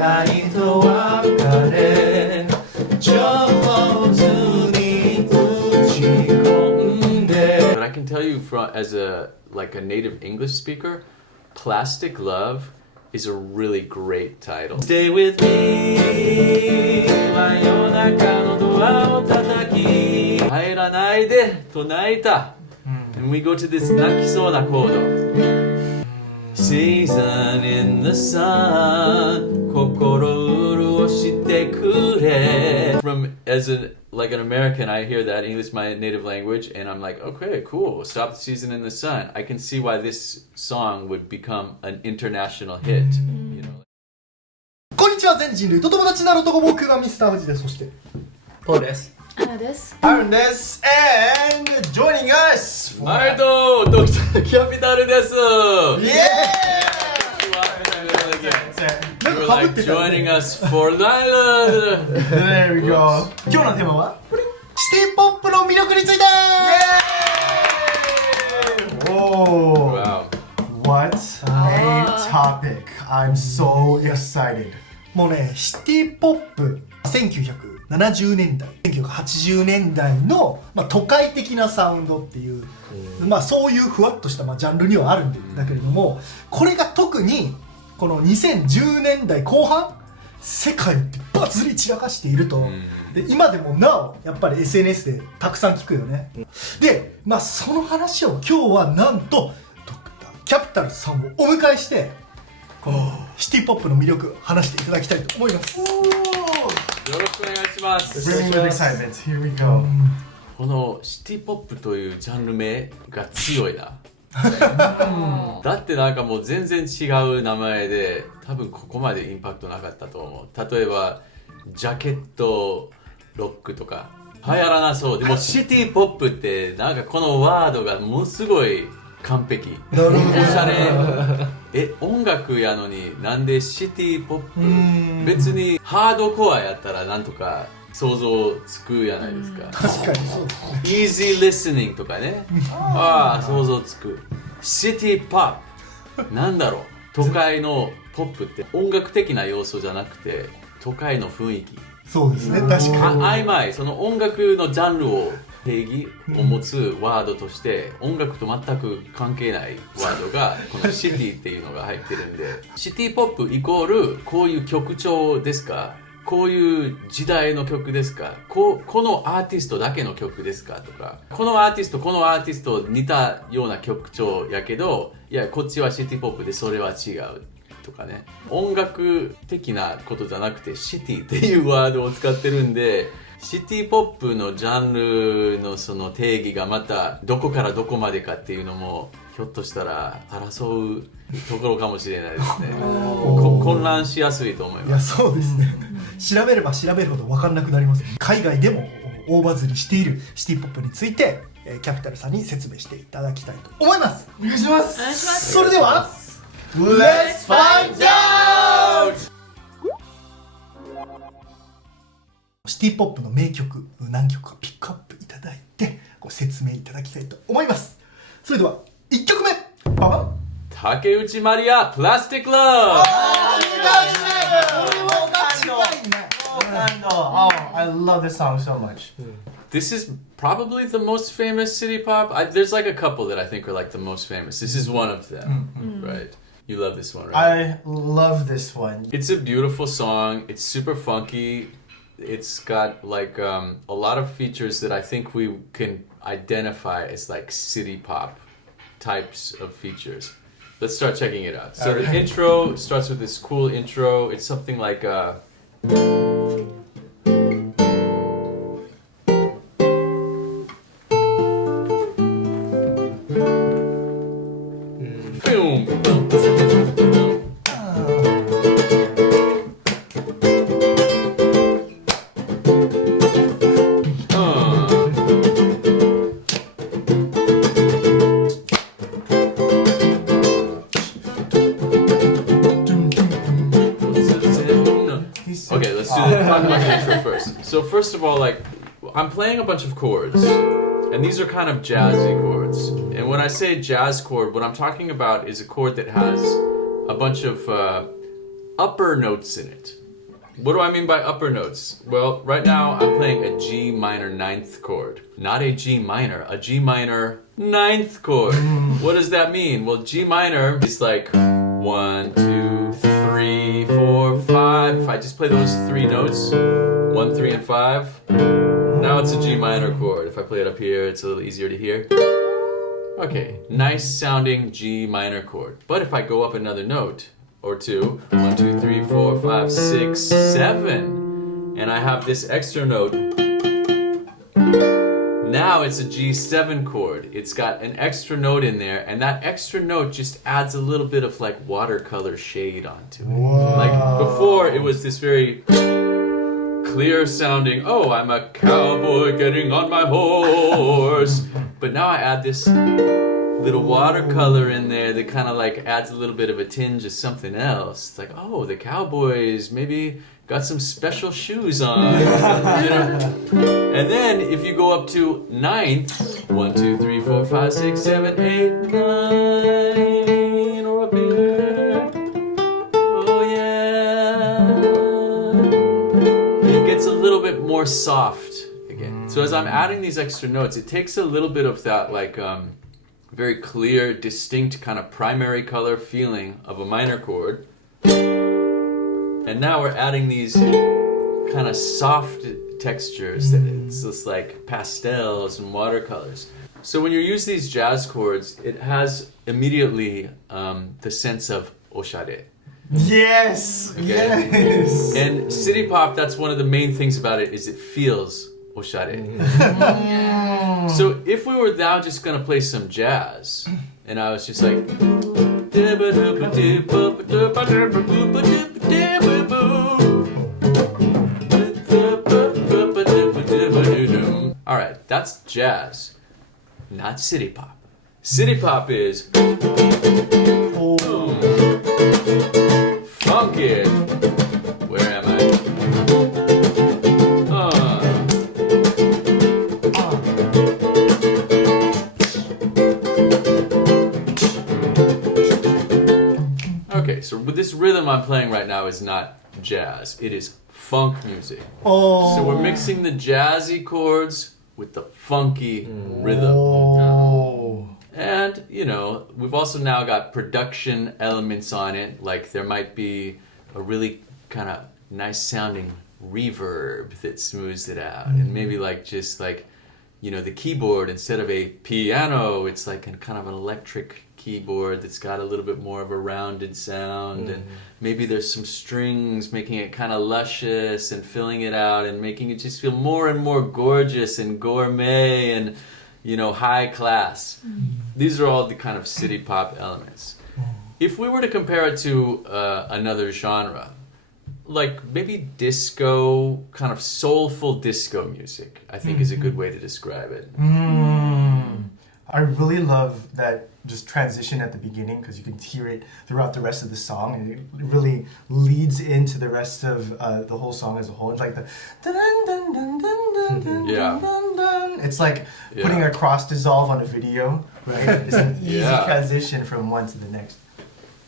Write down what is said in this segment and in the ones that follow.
愛と別れ上手に打ち込んで But I can tell you as a native English speaker, Plastic Love is a really great title. Stay with me 真夜中のドアを叩き入らないでと泣いた。And we go to this 泣きそうなコード。Season in the sun 心潤してくれ As an American, I hear that English, my native language, and I'm like, okay, cool. Stop the season in the sun. I can see why this song would become an international hit. You know. こんにちは、全人類と友達になる男僕がミスターフジです。そしてポールです。アナです。アルンです。And joining us マイドドクターキャピタルです。イエーイ You're like joining us for Lila. There we go. 今日のテーマはシティポップの魅力について。Oh, Wow. what a topic. I'm so excited. もうね、シティポップ1970年代1980年代の、都会的なサウンドっていう、そういうふわっとした、ジャンルにはあるんだけれども、これが特にこの2010年代後半世界ってバズり散らかしていると、で今でもなおやっぱり SNS でたくさん聞くよね。で、その話を今日はなんとドクターキャピタルさんをお迎えしてこのシティポップの魅力話していただきたいと思います。よろしくお願いします。 Bring the excitement. Here we go. このシティポップというジャンル名が強いな。だってなんかもう全然違う名前で多分ここまでインパクトなかったと思う。例えばジャケットロックとか流行らなそう。でもシティポップってなんかこのワードがものすごい完璧。おしゃれ。音楽やのになんでシティポップ？別にハードコアやったらなんとか想像つくやないですか。確かにそうですね。 Easy listening とかね。ああ、想像つく。シティポップなんだろう。都会のポップって音楽的な要素じゃなくて都会の雰囲気。そうですね、確かに。曖昧、その音楽のジャンルを定義を持つワードとして音楽と全く関係ないワードがこのシティっていうのが入ってるんで、シティポップイコールこういう曲調ですか、こういう時代の曲ですか、このアーティストだけの曲ですかとか、このアーティスト似たような曲調やけど、いやこっちはシティポップでそれは違うとかね。音楽的なことじゃなくてシティっていうワードを使ってるんで、シティポップのジャンルのその定義がまたどこからどこまでかっていうのもひょっとしたら争うところかもしれないですね。混乱しやすいと思います。いや、そうですね。調べれば調べるほど分かんなくなります。海外でも大バズりしているシティポップについてキャピタルさんに説明していただきたいと思います。お願いします。お願いします。それでは Let's find out! シティポップの名曲何曲かピックアップいただいてご説明いただきたいと思います。それでは1曲目、ババン。竹内まりやプラスティックラブ。Oh, I love this song so much. This is probably the most famous city pop. There's like a couple that I think are like the most famous. This is one of them, right? You love this one, right? I love this one. It's a beautiful song. It's super funky. It's got like a lot of features that I think we can identify as like city pop types of features. Let's start checking it out. So the intro starts with this cool intro. It's something like Okay, let's talk about the intro first. So first of all, like, I'm playing a bunch of chords, and these are kind of jazzy chords. And when I say jazz chord, what I'm talking about is a chord that has a bunch of upper notes in it. What do I mean by upper notes? Well, right now I'm playing a G minor ninth chord. Not a G minor, a G minor ninth chord. What does that mean? Well, G minor is like 1, 2, 3, 4, 5. If I just play those 3 notes, 1, 3, and 5, now it's a G minor chord. If I play it up here, it's a little easier to hear. Okay, nice sounding G minor chord. But if I go up another note, or 2, 1, 2, 3, 4, 5, 6, 7, and I have this extra note, now it's a G7 chord. It's got an extra note in there, and that extra note just adds a little bit of like watercolor shade onto it. Like before, it was this very clear sounding, oh, I'm a cowboy getting on my horse. But now I add this little watercolor in there that kind of like adds a little bit of a tinge of something else. It's like, oh, the cowboys maybe got some special shoes on. You know? And then if you go up to ninth, 1, 2, 3, 4, 5, 6, 7, 8, 9, or up here. Oh yeah. It gets a little bit more soft again. So as I'm adding these extra notes, it takes a little bit of that like very clear, distinct kind of primary color feeling of a minor chord. And now we're adding these kind of soft textures that it's just like pastels and watercolors. So when you use these jazz chords, it has immediately the sense of oshare. Yes! Okay. Yes! And city pop, that's one of the main things about it, is it feels oshare. So if we were now just gonna play some jazz, and I was just like, all right, that's jazz, not city pop. City pop is funky. Where am I? Okay, so with this rhythm I'm playing right now is not jazz, it is funk music. Oh. So we're mixing the jazzy chords with the funky rhythm. Oh. And, you know, we've also now got production elements on it, like there might be a really kind of nice sounding reverb that smooths it out, and maybe like just like, you know, the keyboard, instead of a piano, it's like a kind of an electric keyboard that's got a little bit more of a rounded sound, and maybe there's some strings making it kind of luscious and filling it out and making it just feel more and more gorgeous and gourmet and, you know, high class. These are all the kind of city pop elements. If we were to compare it to another genre, like maybe disco, kind of soulful disco music, I think is a good way to describe it. I really love that just transition at the beginning, because you can hear it throughout the rest of the song, and it really leads into the rest of the whole song as a whole. It's like the dun dun dun dun dun dun Yeah. dun dun. It's like putting a cross dissolve on a video, right? It's an easy transition from one to the next.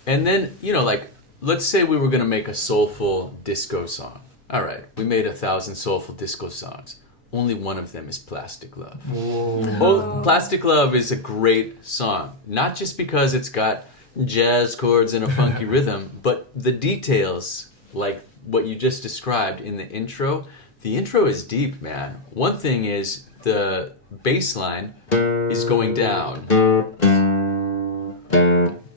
And then, you know, like, let's say we were going to make a soulful disco song. All right, we made 1,000 soulful disco songs. Only one of them is Plastic Love. Oh, Plastic Love is a great song. Not just because it's got jazz chords and a funky rhythm, but the details, like what you just described in the intro is deep, man. One thing is the bass line is going down.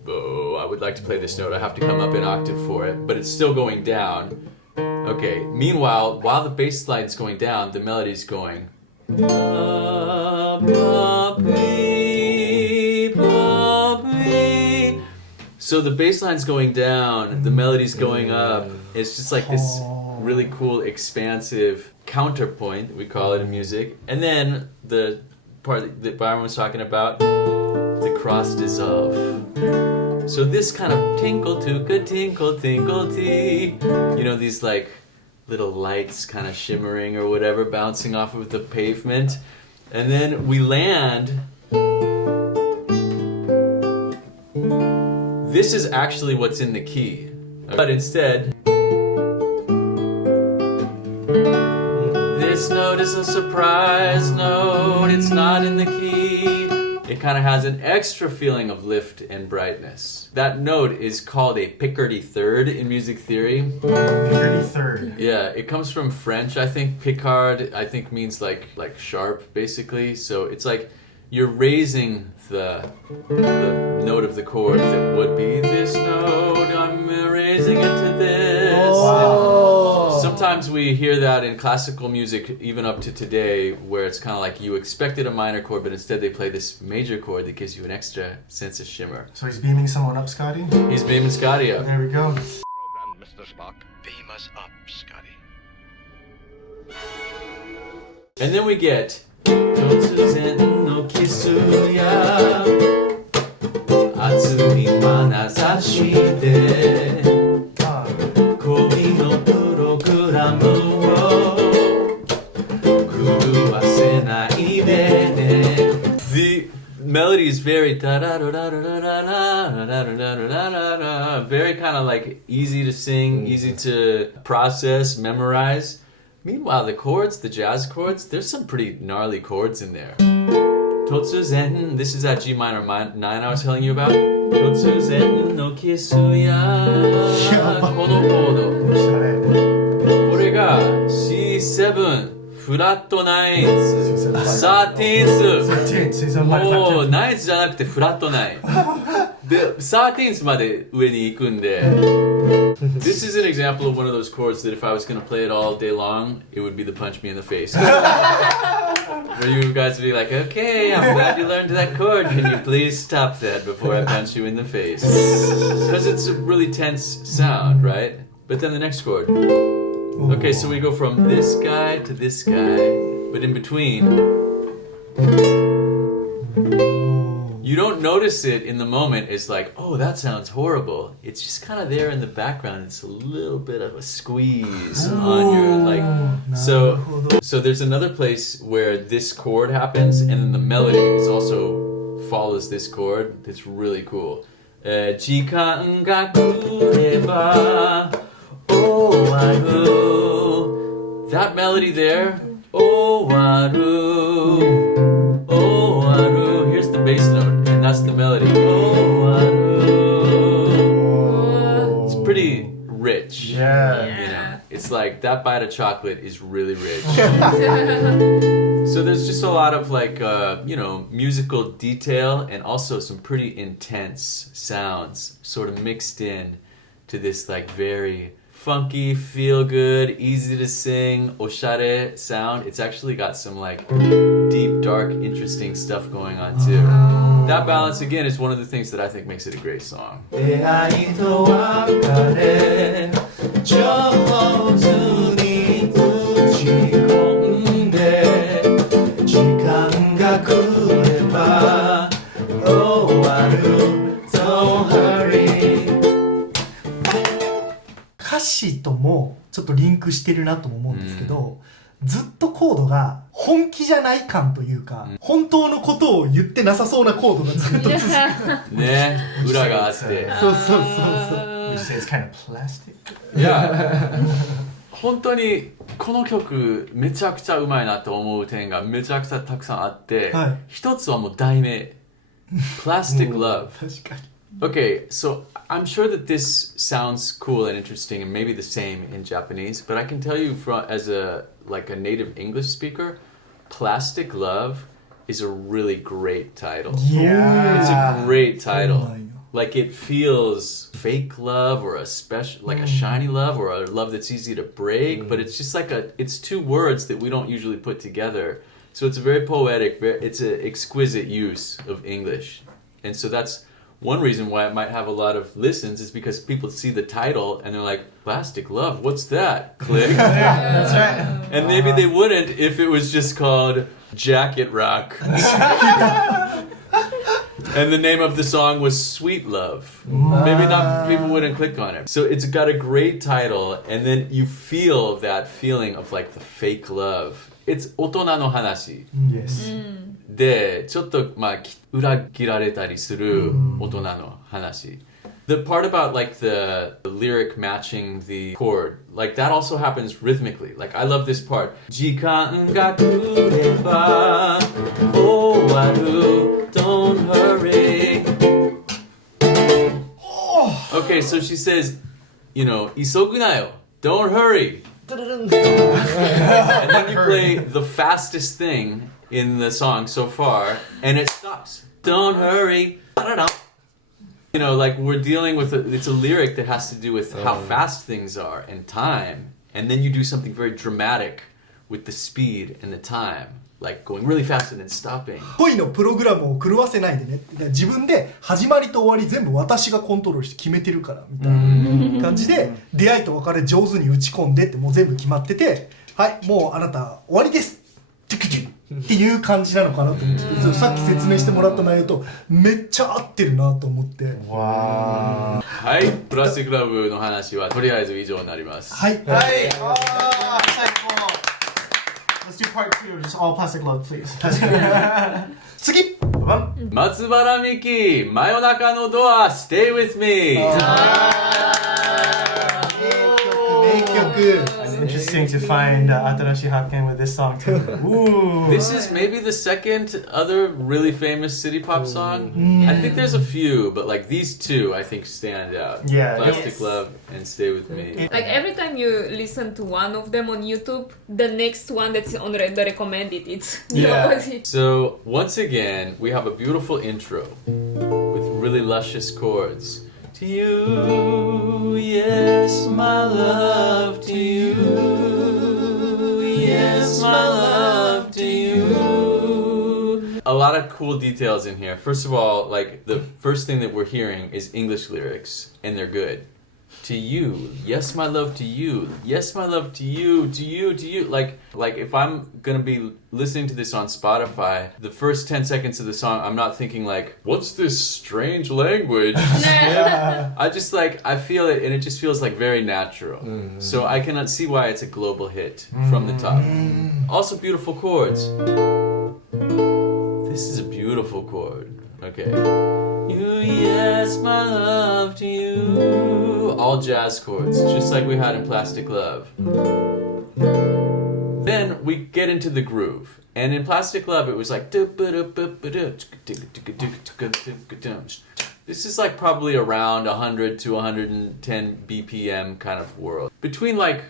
Oh, I would like to play this note. I have to come up an octave for it, but it's still going down. Okay, meanwhile, while the bass line's going down, the melody's going. So the bass line's going down, the melody's going up. It's just like this really cool, expansive counterpoint, we call it in music. And then the part that Byron was talking about, the cross dissolve. So this kind of tinkle tooka tinkle tinkle tee, you know, these like little lights kind of shimmering or whatever bouncing off of the pavement, and then we land. This is actually what's in the key. But instead, this note is a surprise note. It's not in the key. It kind of has an extra feeling of lift and brightness. That note is called a Picardy third in music theory. Picardy third. Yeah, it comes from French, I think. Picard, I think, means like sharp, basically. So it's like you're raising the note of the chord that would be this note. I'm raising it to this. Oh. Sometimes we hear that in classical music, even up to today, where it's kind of like you expected a minor chord, but instead they play this major chord that gives you an extra sense of shimmer. So he's beaming someone up, Scotty? He's beaming Scotty up. There we go. Program, Mr. Spock. Beam us up, Scotty. And then we get 突然のキスや熱い眼差しで恋のプログラムを狂わせないでね The melody is very very kind of like easy to sing, easy to process, memorize. Meanwhile, the chords, the jazz chords, there's some pretty gnarly chords in there. Totsuzen, this is that G minor 9 I was telling you about. Totsuzen no kisu ya kono chord. これが C7 フラットナインス 13th もうナインスじゃなくてフラットナインで 13th まで上に行くんで This is an example of one of those chords that if I was going to play it all day long, it would be the punch me in the face. Where you guys would be like, okay, I'm glad you learned that chord. Can you please stop that before I punch you in the face? Because it's a really tense sound, right? But then the next chord. Okay, so we go from this guy to this guy, but in between... You don't notice it in the moment. It's like, oh, that sounds horrible. It's just kind of there in the background. It's a little bit of a squeeze on your like. So there's another place where this chord happens, and then the melody is also follows this chord. It's really cool. 時間が来れば終わる That melody there. 終わる Here's the bass note, and that's the melody. It's pretty rich. Yeah. You know, it's like that bite of chocolate is really rich. So there's just a lot of like, musical detail and also some pretty intense sounds sort of mixed in to this like very funky, feel good, easy to sing, oshare sound. It's actually got some like deep, dark, interesting stuff going on too. That balance again is one of the things that I think makes it a great song. 出会いと別れ上手に打ち込んで時間が来れば終わる Don't hurry 歌詞ともちょっとリンクしてるなとも思うんですけど、ずっとコードが本気じゃない感というか、本当のことを言ってなさそうなコードがずっと続くね、裏があって。そうそうそうそう。 Would you say it's kind of plastic? いや、本当にこの曲めちゃくちゃうまいなと思う点がめちゃくちゃたくさんあって、はい、一つはもう題名 Plastic Love 確かに Okay, so I'm sure that this sounds cool and interesting and maybe the same in Japanese, but I can tell you as a native English speaker, Plastic Love is a really great title. Yeah. It's a great title. Oh my. Like it feels fake love or a special, like a shiny love or a love that's easy to break, but it's just like it's two words that we don't usually put together. So it's a very poetic, it's an exquisite use of English. And so that's one reason why it might have a lot of listens is because people see the title and they're like, Plastic Love, what's that? Click. Yeah, that's right. And maybe they wouldn't if it was just called Jacket Rock. And the name of the song was Sweet Love. Maybe not people wouldn't click on it. So it's got a great title, and then you feel that feeling of like the fake love. It's 大人の話 Yes. で、ちょっとまあ裏切られたりする大人の話。The part about like the lyric matching the chord, like that also happens rhythmically. Like I love this part. 時間が来れば終わる Don't hurry. Okay, so she says, you know, 急ぐなよ Don't hurry. And then you play the fastest thing in the song so far, and it stops. Don't hurry. You know, like we're dealing with it's a lyric that has to do with how fast things are and time, and then you do something very dramatic with the speed and the time, like going really fast and then stopping. 恋のプログラムを狂わせないでね。だから自分で始まりと終わり全部私がコントロールして決めてるからみたいな感じで、出会いと別れ上手に打ち込んでってもう全部決まってて、はいもうあなた終わりです。っていう感じなのかなと思って、さっき説明してもらった内容とめっちゃ合ってるなと思って。わー。はい、プラスティックラブの話はとりあえず以上になります。はい。はい。あー、最高。Let's do part 2. Just all plastic love, please. 次。松原美希、真夜中のドア、Stay with me。名曲。Interesting to find Atarashi Hakken with this song too. Ooh. This is maybe the second other really famous city pop song. I think there's a few, but like these two I think stand out. Yeah. Plastic Yes. Love and Stay With Me. Like every time you listen to one of them on YouTube, the next one that's on the recommended, it's the Yeah. opposite. So once again, we have a beautiful intro with really luscious chords. To you, yes, my love, to you, yes, my love, to you. A lot of cool details in here. First of all, like the first thing that we're hearing is English lyrics, and they're good. To you, yes, my love, to you, yes, my love, to you, to you, to you. Like if I'm gonna be listening to this on Spotify, the first 10 seconds of the song, I'm not thinking like, what's this strange language? I just like, I feel it, and it just feels like very natural. So I cannot see why it's a global hit from the top. Also beautiful chords. This is a beautiful chord. Okay. You, yes, my love, to you. All jazz chords, just like we had in Plastic Love. Then we get into the groove. And in Plastic Love, it was like... This is like probably around 100 to 110 BPM kind of world. Between like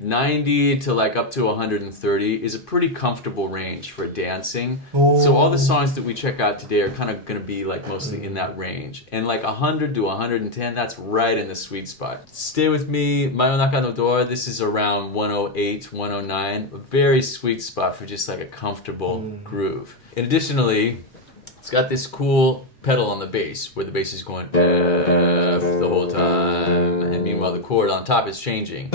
90 to like up to 130 is a pretty comfortable range for dancing. So all the songs that we check out today are kind of going to be like mostly in that range. And like 100 to 110, that's right in the sweet spot. Stay With Me, Mayonaka no Door, this is around 108, 109. A very sweet spot for just like a comfortable groove. And additionally, it's got this cool pedal on the bass where the bass is going F the whole time. And meanwhile the chord on top is changing.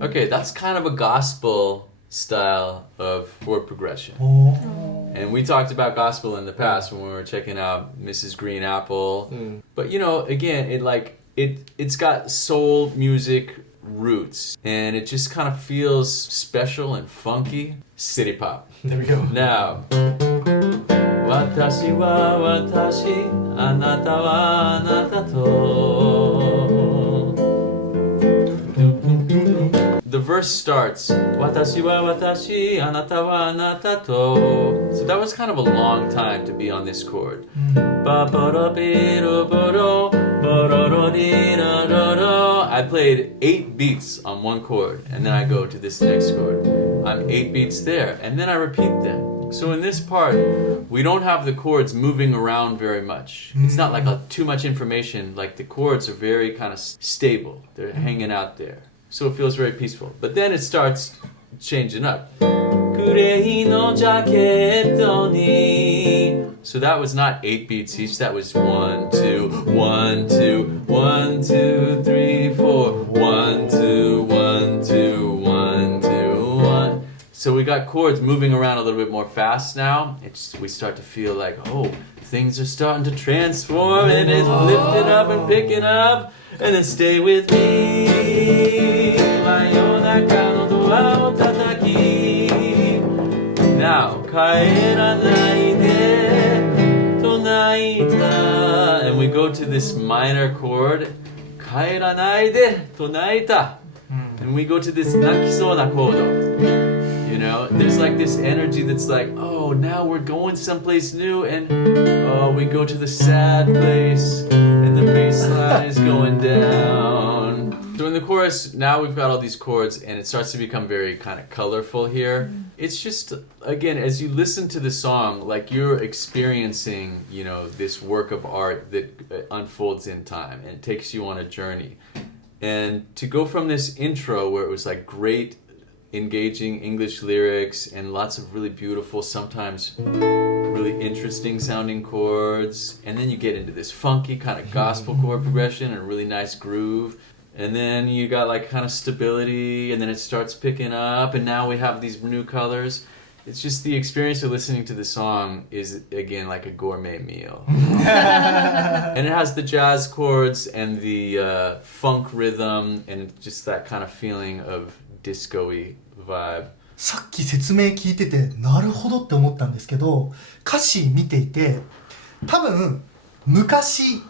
Okay, that's kind of a gospel style of chord progression. And we talked about gospel in the past when we were checking out Mrs. Green Apple. But you know, again, it's got soul music roots, and it just kind of feels special and funky. City pop. There we go. Now, 私は私、あなたはあなたと。The verse starts, 私は私、あなたはあなたと。So that was kind of a long time to be on this chord. I played 8 beats on one chord, and then I go to this next chord. I'm 8 beats there, and then I repeat them. So in this part, we don't have the chords moving around very much. It's not like too much information. Like the chords are very kind of stable. They're hanging out there. So it feels very peaceful. But then it starts changing up. So that was not 8 beats each. That was 1, 2, 1, 2, 1, 2, 3, 4. 1, 2, 1, 2, 1, 2, 1. So we got chords moving around a little bit more fast now. We start to feel like, oh, things are starting to transform, and it's lifting up and picking up. And then stay with me. 真夜中のドアを叩き帰らないでと泣いた and we go to this minor chord 帰らないでと泣いた and we go to this 泣きそうなコードYou know, there's like this energy that's like, oh, now we're going someplace new, and oh, we go to the sad place, and the bass line is going down. So in the chorus, now we've got all these chords, and it starts to become very kind of colorful here. It's just, again, as you listen to the song, like you're experiencing, you know, this work of art that unfolds in time and takes you on a journey. And to go from this intro where it was like great, engaging English lyrics and lots of really beautiful, sometimes really interesting sounding chords, and then you get into this funky kind of gospel chord progression and a really nice groove, and then you got like kind of stability, and then it starts picking up, and now we have these new colors. It's just the experience of listening to the song is again like a gourmet meal. And it has the jazz chords and the funk rhythm and just that kind of feeling of disco-y vibe. さっき説明聞いててなるほどって思ったんですけど、歌詞見ていて多分昔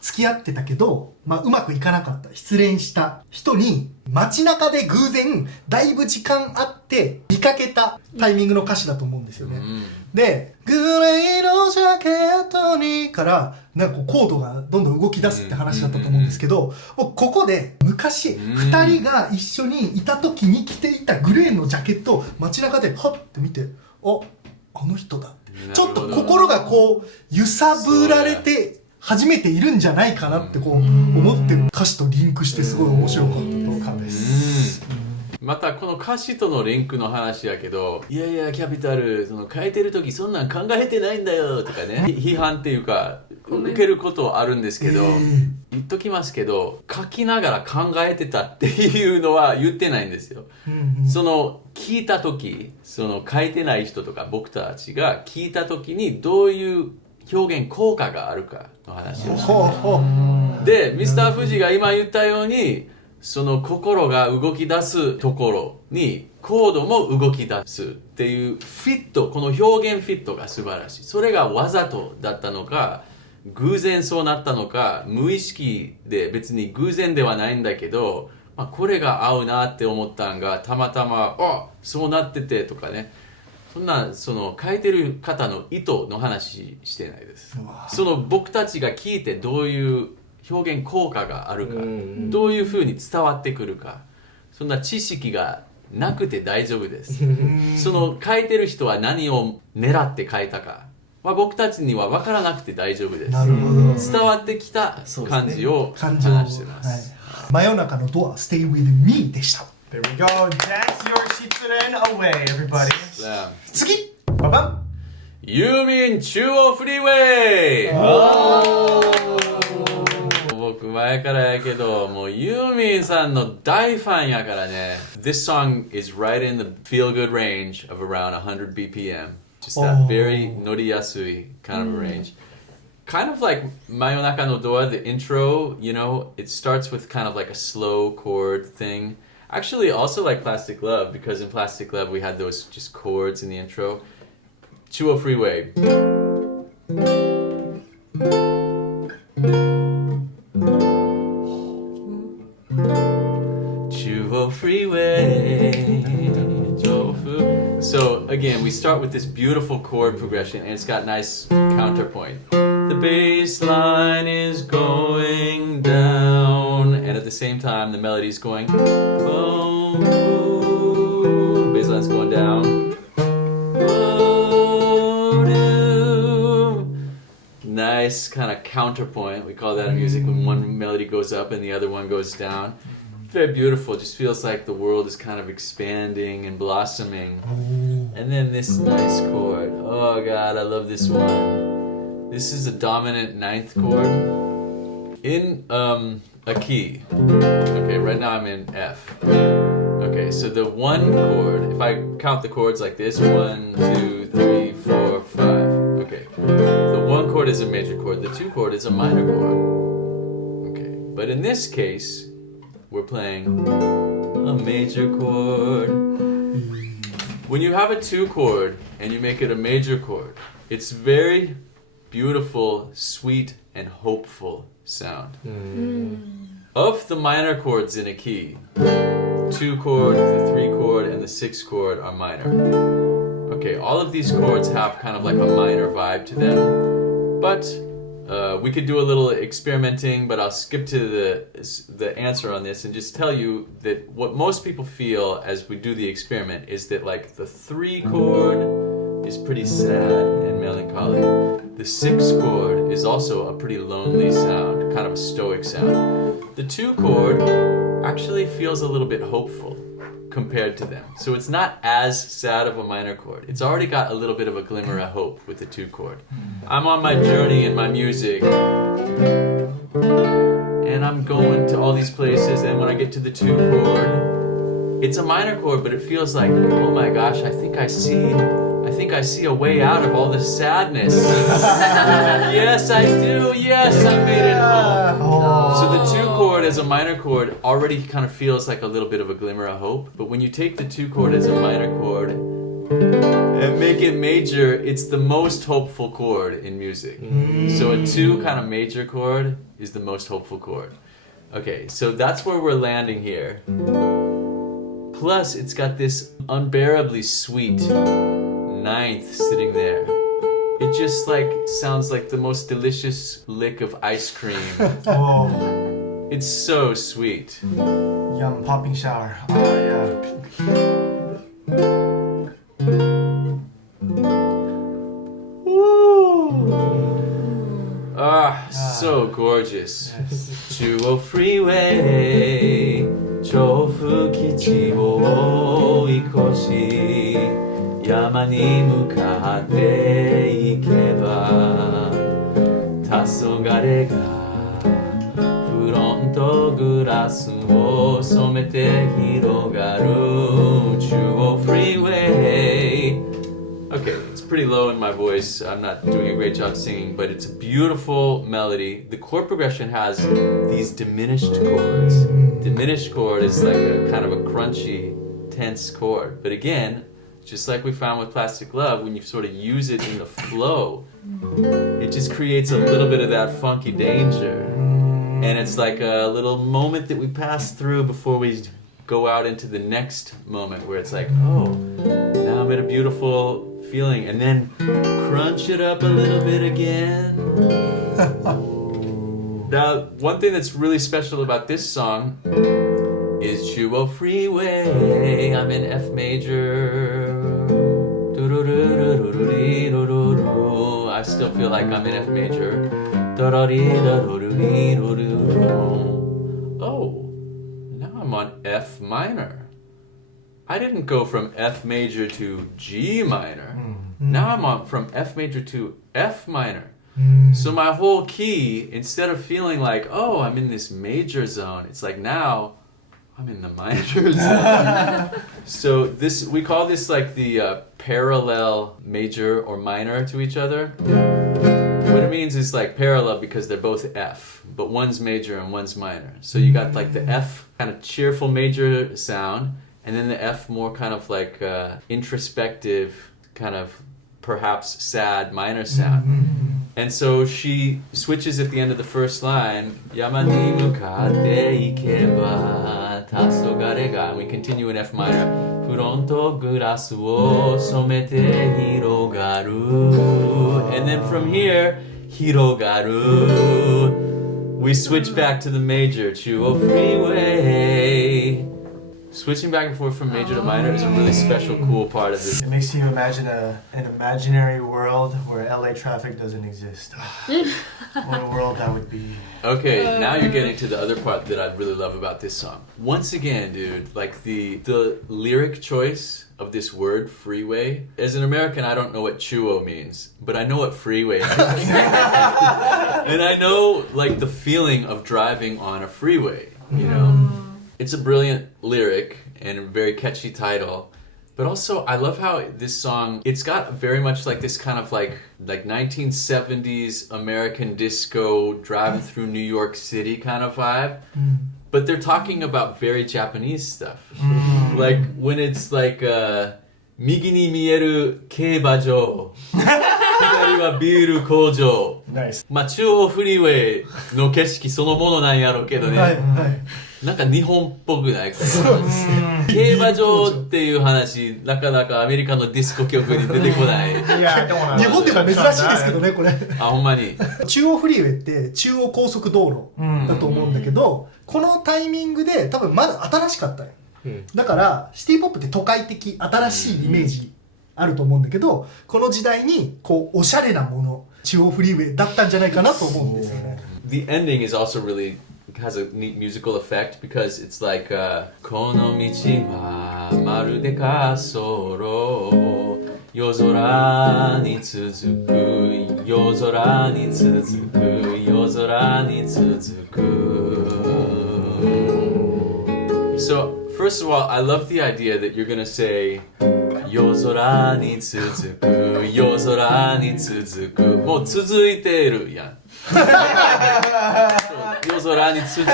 付き合ってたけど、うまくいかなかった失恋した人に街中で偶然だいぶ時間あって見かけたタイミングの歌詞だと思うんですよね、でグレーのジャケットにからなんかコードがどんどん動き出すって話だったと思うんですけど、ここで昔2人が一緒にいた時に着ていたグレーのジャケットを街中でハッて見て、あの人だ、ちょっと心がこう揺さぶられて初めているんじゃないかなってこう思って歌詞とリンクしてすごい面白かったとです。またこの歌詞とのリンクの話やけど、いやいやキャピタルその書いてる時そんなん考えてないんだよとかね、批判っていうか受けることあるんですけど、言っときますけど書きながら考えてたっていうのは言ってないんですよ、その聞いた時、その書いてない人とか僕たちが聞いた時にどういう表現効果があるかの話をしてで、ミスター富士が今言ったようにその心が動き出すところにコードも動き出すっていうフィット、この表現フィットが素晴らしい。それがわざとだったのか偶然そうなったのか、無意識で別に偶然ではないんだけど、これが合うなって思ったんがたまたまそうなっててとかね、そんなその書いてる方の意図の話してないです。その僕たちが聞いてどういう表現効果があるか、どういう風に伝わってくるか、そんな知識がなくて大丈夫ですその書いてる人は何を狙って書いたかは僕たちには分からなくて大丈夫です。なるほど。伝わってきた感じを話してます、真夜中のドア Stay with me でした。 There we go. Dance your shitsuren away, everybody. 次ババン You mean Chuo Freeway! 僕前からやけどもうユーミンさんの大ファンやからね。 This song is right in the feel-good range of around 100 BPM. Just that very 乗りやすい kind of a range. Kind of like 真夜中のドア the intro, you know, it starts with kind of like a slow chord thing. Actually also like Plastic Love, because in Plastic Love we had those just chords in the intro. Chuo Freeway. Chuo Freeway. So again, we start with this beautiful chord progression and it's got nice counterpoint. The bass line is going down and at the same time the melody is going boom, boom. Bass line's going down. Nice kind of counterpoint. We call that in music when one melody goes up and the other one goes down. Very beautiful. Just feels like the world is kind of expanding and blossoming. And then this nice chord. Oh God, I love this one. This is a dominant ninth chord in a key. Okay, right now I'm in F. Okay, so the one chord, if I count the chords like this, 1, 2, 3, 4, 5. Okay, the one chord is a major chord, the two chord is a minor chord. Okay, but in this case, we're playing a major chord. When you have a 2 chord and you make it a major chord, it's very beautiful, sweet, and hopeful sound. Of the minor chords in a key, 2 chord, the 3 chord, and the 6 chord are minor. Okay, all of these chords have kind of like a minor vibe to them, but we could do a little experimenting, but I'll skip to the answer on this and just tell you that what most people feel as we do the experiment is that like the 3 chord is pretty sad and melancholy. The 6 chord is also a pretty lonely sound, kind of a stoic sound. The 2 chord actually feels a little bit hopeful compared to them. So it's not as sad of a minor chord. It's already got a little bit of a glimmer of hope with the 2 chord. I'm on my journey in my music, and I'm going to all these places, and when I get to the 2 chord, it's a minor chord, but it feels like, oh my gosh, I think I see a way out of all this sadness. Yes, I do. Yes, I made it home. So the 2 chord as a minor chord already kind of feels like a little bit of a glimmer of hope. But when you take the 2 chord as a minor chord and make it major, it's the most hopeful chord in music. So a 2 kind of major chord is the most hopeful chord. Okay, so that's where we're landing here. Plus, it's got this unbearably sweet 9th sitting there. It just like sounds like the most delicious lick of ice cream. Oh, It's so sweet. yum, popping shower. Oh, yeah. So gorgeous. Chuo Freeway 調布基地を追い越し山に向かって行けば黄昏がフロントグラスを染めて広がる Chuo Freeway. Okay, it's pretty low in my voice. I'm not doing a great job singing, but it's a beautiful melody. The chord progression has these diminished chords. Diminished chord is like a kind of a crunchy, tense chord. But again, just like we found with Plastic Love, when you sort of use it in the flow, it just creates a little bit of that funky danger. And it's like a little moment that we pass through before we go out into the next moment where it's like, oh, now I'm in a beautiful feeling, and then crunch it up a little bit again. Now, one thing that's really special about this song is Chuo Freeway. I'm in F major. I still feel like I'm in F major. Oh, now I'm on F minor. I didn't go from F major to G minor. Now I'm from F major to F minor. So my whole key, instead of feeling like, oh, I'm in this major zone, it's like now I'm in the minor zone. So this, we call this like the parallel major or minor to each other. What it means is like parallel because they're both F, but one's major and one's minor. So you got like the F kind of cheerful major sound, and then the F more kind of like introspective, kind of perhaps sad minor sound. And so she switches at the end of the first line, Yama ni mukatte ikeba tasogare ga, and we continue in F minor. Furonto gurasu wo somete hirogaru. And then from here, hirogaru. We switch back to the major, Chuo Freeway. Switching back and forth from major to minor is a really special, cool part of this. It makes you imagine an imaginary world where LA traffic doesn't exist. What a world that would be. Okay, now you're getting to the other part that I really love about this song. Once again, dude, like the lyric choice of this word, freeway. As an American, I don't know what Chuo means, but I know what freeway means. And I know, like, the feeling of driving on a freeway, you know? It's a brilliant lyric and a very catchy title. But also, I love how this song, it's got very much like this kind of like 1970s American disco driving through New York City kind of vibe. But they're talking about very Japanese stuff. Like when it's like, 右に見える競馬場左はビール工場 Nice. まあ中央フリーウェイの景色そのものなんやろうけどね、はいはいなんか日本っぽくないかそうですね競馬場っていう話なかなかアメリカのディスコ曲に出てこない Yeah, I don't wanna. 日本では珍しいですけどねこれあほんまに中央フリーウェイって中央高速道路だと思うんだけど、このタイミングで多分まだ新しかったよ、だからシティポップって都会的新しいイメージあると思うんだけど、この時代にこうおしゃれなもの中央フリーウェイだったんじゃないかなと思うんですよね。 The ending is also really has a neat musical effect because it's like この道はまるで滑走路夜空に続く夜空に続く夜空に続く So first of all I love the idea that you're gonna say 夜空に続く夜空に続くもう続いているやん夜空に続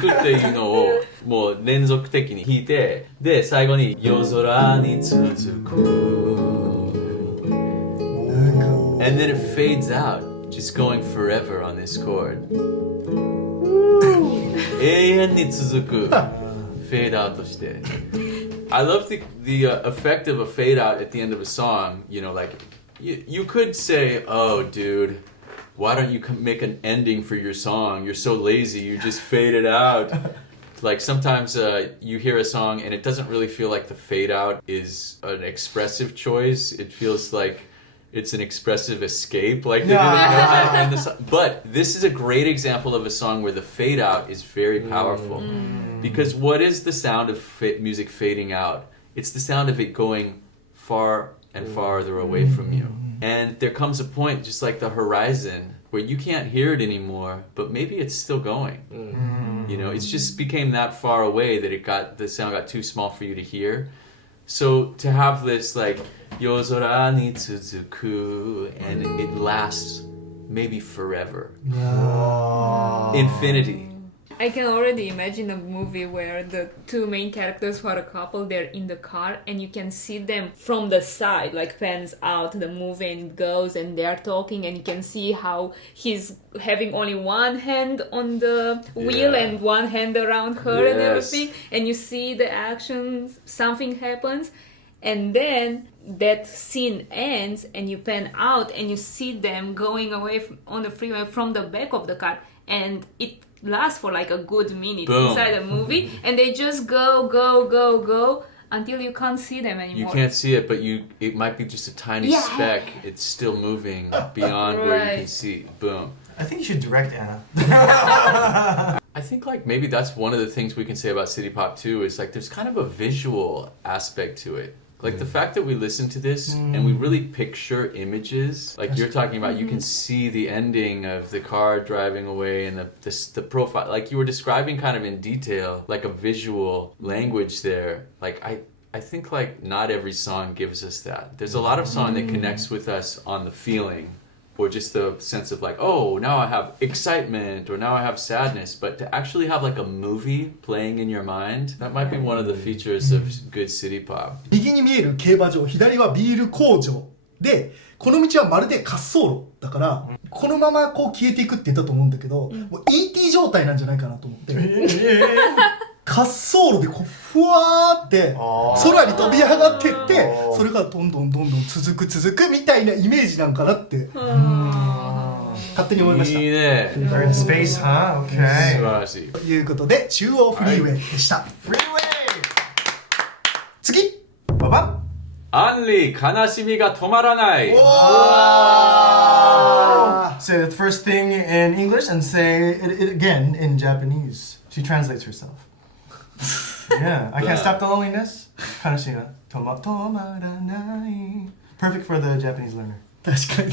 くっていうのをもう連続的に弾いてで最後に夜空に続く And then it fades out just going forever on this chord 永遠に続くフェードアウトして I love the effect of a fade out at the end of a song. You know, like you could say, "Oh, dude, why don't you make an ending for your song? You're so lazy. You just fade it out." Like sometimes you hear a song and it doesn't really feel like the fade out is an expressive choice. It feels like it's an expressive escape. Like they didn't know how to end the song. But this is a great example of a song where the fade out is very powerful. Because what is the sound of music fading out? It's the sound of it going far and farther away from you. And there comes a point, just like the horizon, where you can't hear it anymore, but maybe it's still going. You know, it's just became that far away that the sound got too small for you to hear. So to have this like Yozora ni tsuzuku and it lasts maybe forever. Infinity. I can already imagine a movie where the two main characters who are a couple, they're in the car and you can see them from the side, like pans out the movie and goes and they're talking and you can see how he's having only one hand on the wheel and one hand around her and everything. And you see the action, something happens and then that scene ends and you pan out and you see them going away on the freeway from the back of the car and it lasts for like a good minute inside the movie and they just go until you can't see them anymore. You can't see it, but it might be just a tiny speck. It's still moving beyond where you can see. Boom. I think you should direct Anna. I think like maybe that's one of the things we can say about City Pop too is like there's kind of a visual aspect to it. Like the fact that we listen to this and we really picture images, like you're talking about, you can see the ending of the car driving away and the profile, like you were describing kind of in detail, like a visual language there. Like I think like not every song gives us that. There's a lot of song that connects with us on the feeling or just the sense of like, oh, now I have excitement or now I have sadness. But to actually have like a movie playing in your mind, that might be one of the features of good city pop. 右に見える競馬場、左はビール工場で、この道はまるで滑走路だから、このままこう消えていくって言ったと思うんだけど、もう ET 状態なんじゃないかなと思って。滑走路でこうふわーって空に飛び上がってってそれがどんどん続くみたいなイメージなんかなって勝手に思いました。いいね。 They're in space, huh? 素 Okay. 晴らしい。ということで中央フリーウェイでした。 Freeway! 次 Baba? アンリー悲しみが止まらない。 Say the first thing in English and say it again in Japanese. She translates herself. Yeah, I can't stop the loneliness. Kanashiga. Tomaranai. Perfect for the Japanese learner. 確かに。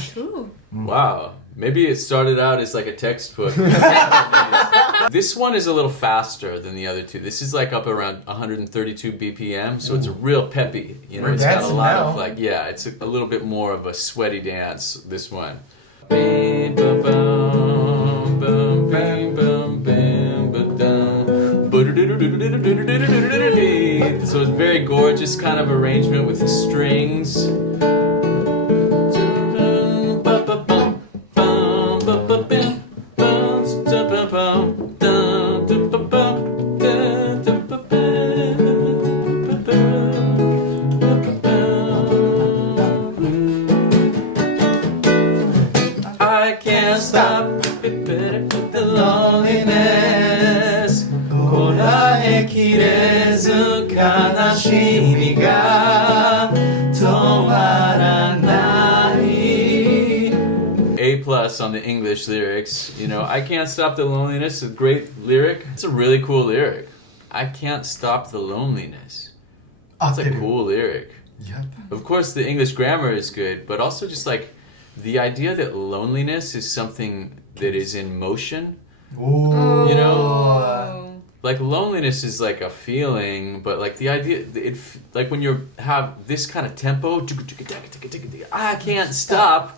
Wow. Maybe it started out as like a textbook. This one is a little faster than the other two. This is like up around 132 BPM, so it's a real peppy. You know, We're it's got a dancing lot now. of like, yeah, it's a little bit more of a sweaty dance, this one. This So it's very gorgeous kind of arrangement with the strings. I can't stop the loneliness こらえきれず悲しみが止まらない A plus on the English lyrics. You know, I can't stop the loneliness, a great lyric. It's a really cool lyric. I can't stop the loneliness. That's a cool lyric. Yep. Of course, the English grammar is good, but also just like the idea that loneliness is something that is in motion. Ooh. You know? Like loneliness is like a feeling, but like the idea, like when you have this kind of tempo, I can't stop.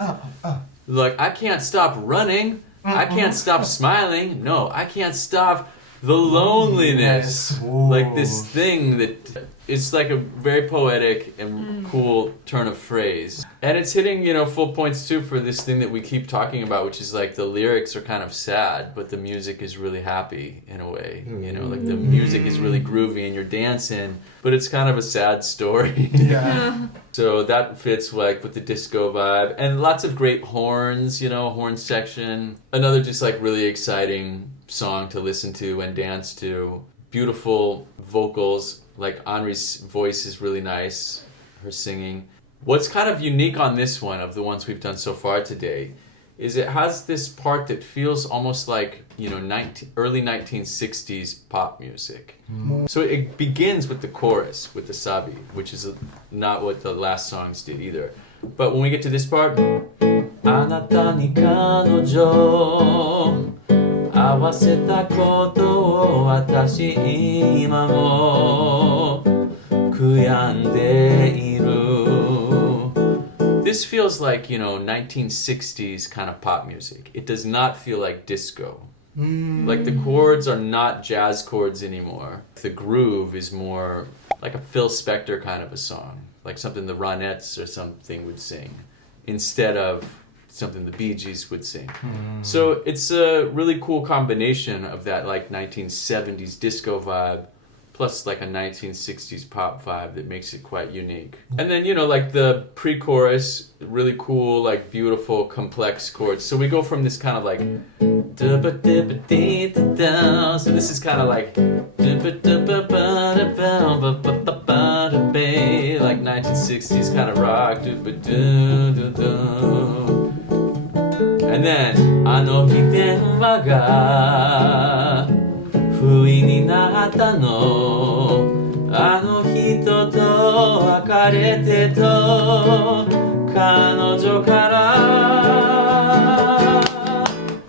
Like I can't stop running. I can't stop smiling. No, I can't stop the loneliness. Like this thing that it's like a very poetic and cool turn of phrase. And it's hitting, you know, full points too for this thing that we keep talking about, which is like the lyrics are kind of sad, but the music is really happy in a way. You know, like the music is really groovy and you're dancing, but it's kind of a sad story. Yeah. So that fits like with the disco vibe and lots of great horns, you know, horn section. Another just like really exciting song to listen to and dance to. Beautiful vocals, like Henri's voice is really nice, her singing. What's kind of unique on this one of the ones we've done so far today is it has this part that feels almost like, you know, early 1960s pop music. So it begins with the chorus, with the sabi, which is not what the last songs did either. But when we get to this part, あなたに彼女合わせたことを私今も悔やんでいる This feels like, you know, 1960s kind of pop music. It does not feel like disco. Like the chords are not jazz chords anymore. The groove is more like a Phil Spector kind of a song. Like something the Ronettes or something would sing. Instead of something the Bee Gees would sing. So it's a really cool combination of that like 1970s disco vibe plus like a 1960s pop vibe that makes it quite unique. And then, you know, like the pre-chorus, really cool, like beautiful, complex chords. So we go from this kind of like so this is kind of like like 1960s kind of rock. And then あの日電話が不意になったのあの人と別れてと彼女から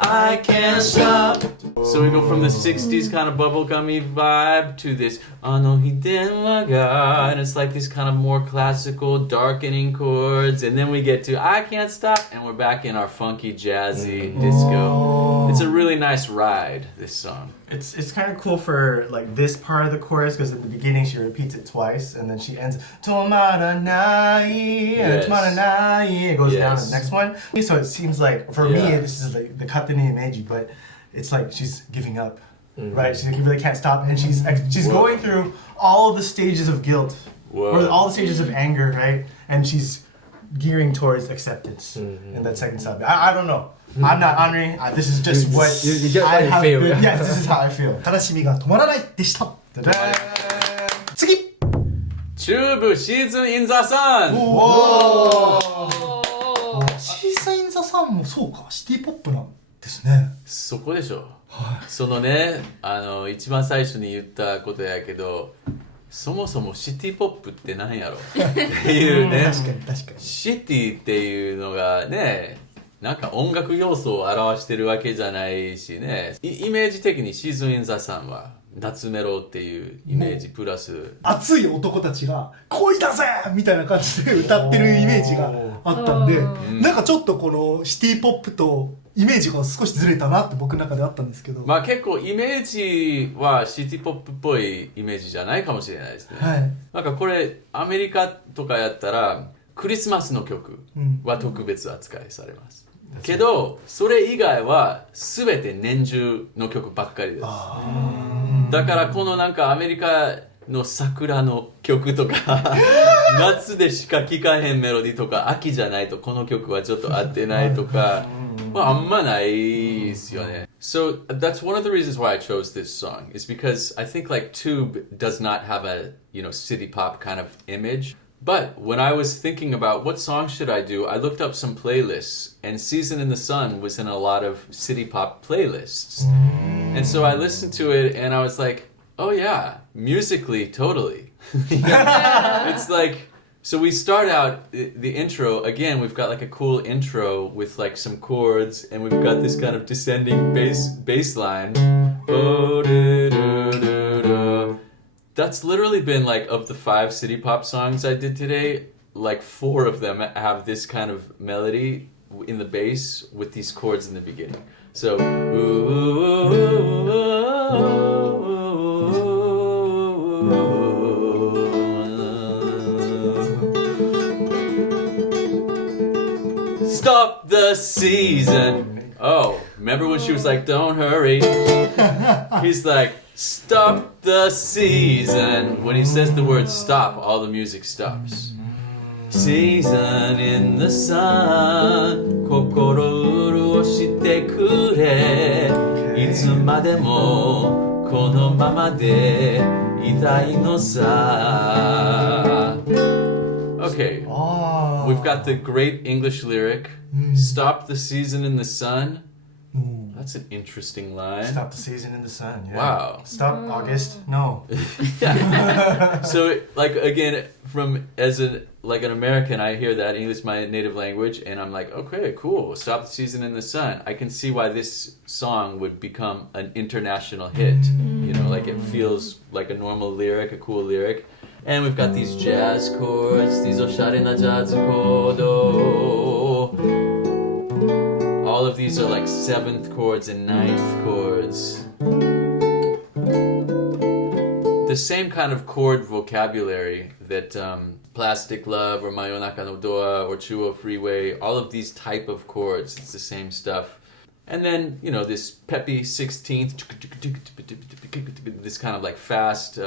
I can't stop. So we go from the 60s kind of bubblegummy vibe to this あの日電話が and it's like these kind of more classical darkening chords and then we get to I can't stop and we're back in our funky jazzy disco. It's a really nice ride, this song. It's kind of cool for like this part of the chorus because at the beginning she repeats it twice and then she ends tomaranai and tomaranai. It goes down to the next one. So it seems like for me this is like the katani imeji, but it's like she's giving up, right? She really can't stop, and she's going through all the stages of guilt or all the stages of anger, right? And she's gearing towards acceptance in that second sub. I don't know. I'm not Henri. This is just what you get what you feel. Yes, this is how I feel. 悲しみが止まらないでした。次。Chuo Season in the Sun! シーズン・イン・ザ・サンもそうか、シティポップなんですね。そこでしょ。そのね、一番最初に言ったことやけど、そもそもシティポップって何やろっていうね。確かに確かに。シティっていうのがね、なんか音楽要素を表してるわけじゃないしね。イメージ的にシーズン・イン・ザ・サンは夏メロっていうイメージプラス熱い男たちが恋だぜみたいな感じで歌ってるイメージがあったんで、なんかちょっとこのシティポップとイメージが少しずれたなって僕の中であったんですけど、まあ結構イメージはシティポップっぽいイメージじゃないかもしれないですね、はい、なんかこれアメリカとかやったらクリスマスの曲は特別扱いされます、けどそれ以外は全て年中の曲ばっかりです。だからこのなんかアメリカの桜の曲とか夏でしか聴かへんメロディとか秋じゃないとこの曲はちょっと合ってないとかまああんまないですよね。So that's one of the reasons why I chose this song is because I think like Tube does not have a city pop kind of image. But when I was thinking about what song should I do, I looked up some playlists, and Season in the Sun was in a lot of city pop playlists. And so I listened to it, and I was like, oh yeah, musically, totally. It's like, so we start out the intro, again, we've got like a cool intro with like some chords, and we've got this kind of descending bass line. That's literally been like of the 5 city pop songs I did today, like 4 of them have this kind of melody in the bass with these chords in the beginning. So stop the season. Oh, remember when she was like, don't hurry? He's like, stop the season. When he says the word stop, all the music stops. Season in the sun 心潤してくれいつまでもこのままでいたいのさ Okay, we've got the great English lyric Stop the season in the sun. That's an interesting line. Stop the season in the sun. Yeah. Wow. Stop August. No. So, like again, from as an American, I hear that English, my native language, and I'm like, okay, cool. Stop the season in the sun. I can see why this song would become an international hit. Like it feels like a normal lyric, a cool lyric, and we've got these jazz chords, these osharena jazz chords. All of these are like 7th chords and 9th chords. The same kind of chord vocabulary that Plastic Love or Mayonaka no Doa or Chuo Freeway, all of these type of chords, it's the same stuff. And then, this peppy 16th, this kind of like fast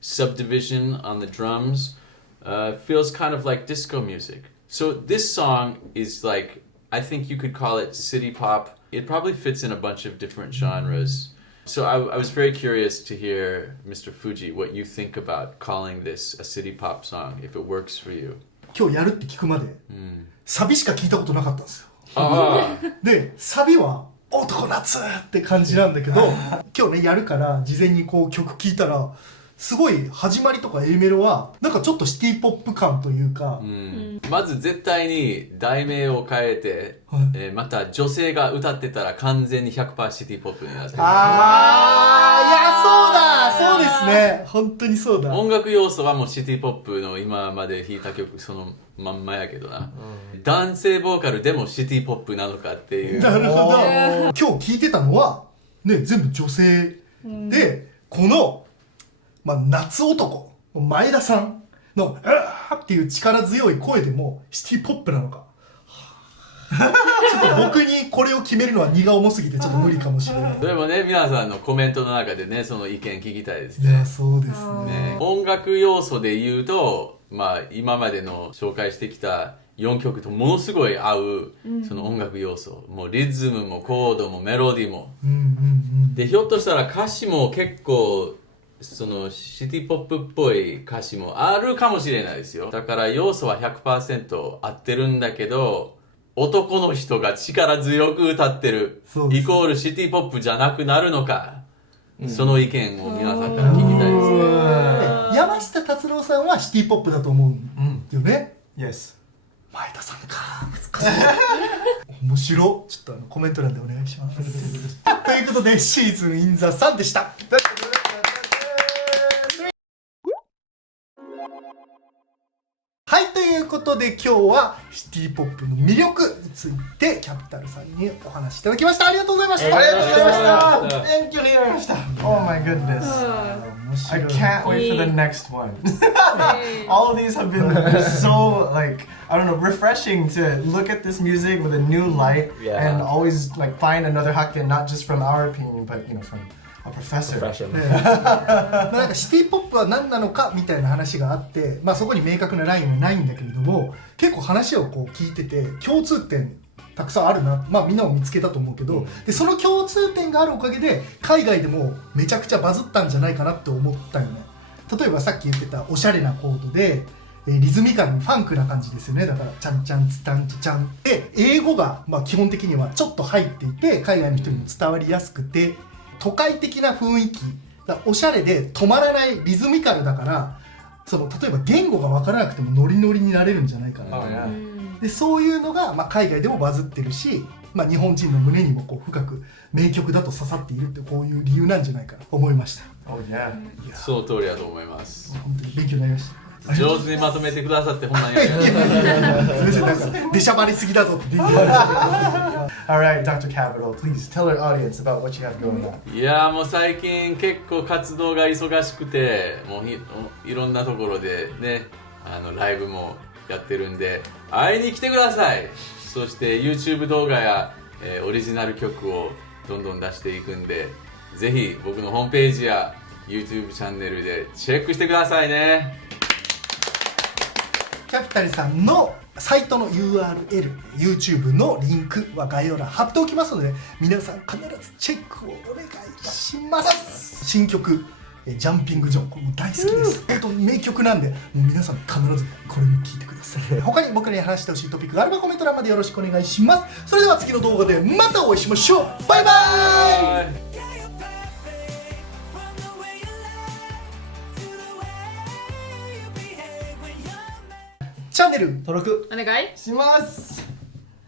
subdivision on the drums, feels kind of like disco music. So this song is like, I think you could call it city pop. It probably fits in a bunch of different genres. So I was very curious to hear, Mr. Fuji, what you think about calling this a city pop song, if it works for you. 今日やるって聞くまで、サビしか聞いたことなかったんですよ。あで、サビは男夏って感じなんだけど、今日ねやるから事前にこう曲聞いたら、すごい始まりとか A メロはなんかちょっとシティポップ感というか、まず絶対に題名を変えて、また女性が歌ってたら完全に 100% シティポップになってる。いやそうですね、本当にそうだ。音楽要素はもうシティポップの今まで弾いた曲そのまんまやけどな、男性ボーカルでもシティポップなのかっていう。なるほど。今日聞いてたのはね全部女性で、この夏男前田さんのっていう力強い声でもシティポップなのかちょっと僕にこれを決めるのは荷が重すぎてちょっと無理かもしれない。でもね、皆さんのコメントの中でねその意見聞きたいですね。いやそうですね。音楽要素で言うと、今までの紹介してきた4曲とものすごい合う、その音楽要素、もうリズムもコードもメロディも、でひょっとしたら歌詞も結構そのシティポップっぽい歌詞もあるかもしれないですよ。だから要素は 100% 合ってるんだけど、男の人が力強く歌ってるイコールシティポップじゃなくなるのか、その意見を皆さんから聞きたいですね。山下達郎さんはシティポップだと思うんよね。Yes. 前田さんか難しい面白。ちょっとコメント欄でお願いしますということでシーズンインザ3でした。ことで今日はシティポップの魅力についてキャピタルさんにお話しいただきました。ありがとうございました。ありがとうございました。勉強になりました。Oh my goodness. 面白 I い。 can't wait for the next one. All of these have been so like I don't know refreshing to look at this music with a new light and always like find another hakken not just from our opinion but you know from a professor. なんかシティポップは何なのかみたいな話があって、まあ、そこに明確なラインはないんだけれども結構話をこう聞いてて共通点たくさんあるな、まあみんなも見つけたと思うけど、でその共通点があるおかげで海外でもめちゃくちゃバズったんじゃないかなって思ったよね。例えばさっき言ってたおしゃれなコードでリズミカルにファンクな感じですよね。だからチャンチャンツタンチチャンで英語がまあ基本的にはちょっと入っていて海外の人にも伝わりやすくて都会的な雰囲気だ、おしゃれで止まらないリズミカルだからその例えば言語が分からなくてもノリノリになれるんじゃないかな。でそういうのが、まあ、海外でもバズってるし、まあ、日本人の胸にもこう深く名曲だと刺さっているってこういう理由なんじゃないかなと思いました。Oh yeah. その通りだと思います。本当に勉強になりました。上手にまとめてくださってほんまにありがとうございます。出しゃばりすぎだぞって勉強になりました。Alright, drcapital, please tell our audience about what you have going on. いやーもう最近結構活動が忙しくてもういろんなところでねライブもやってるんで会いに来てください。そして YouTube 動画や、オリジナル曲をどんどん出していくんでぜひ僕のホームページや YouTube チャンネルでチェックしてくださいね。キャピタルさんのサイトの URL、YouTube のリンクは概要欄貼っておきますので皆さん必ずチェックをお願いいたします。新曲ジャンピングジョン、これも大好きです。本当に名曲なんでもう皆さん必ずこれも聴いてください。他に僕に話してほしいトピックがあればコメント欄までよろしくお願いします。それでは次の動画でまたお会いしましょう。バイバイ。チャンネル登録お願いします。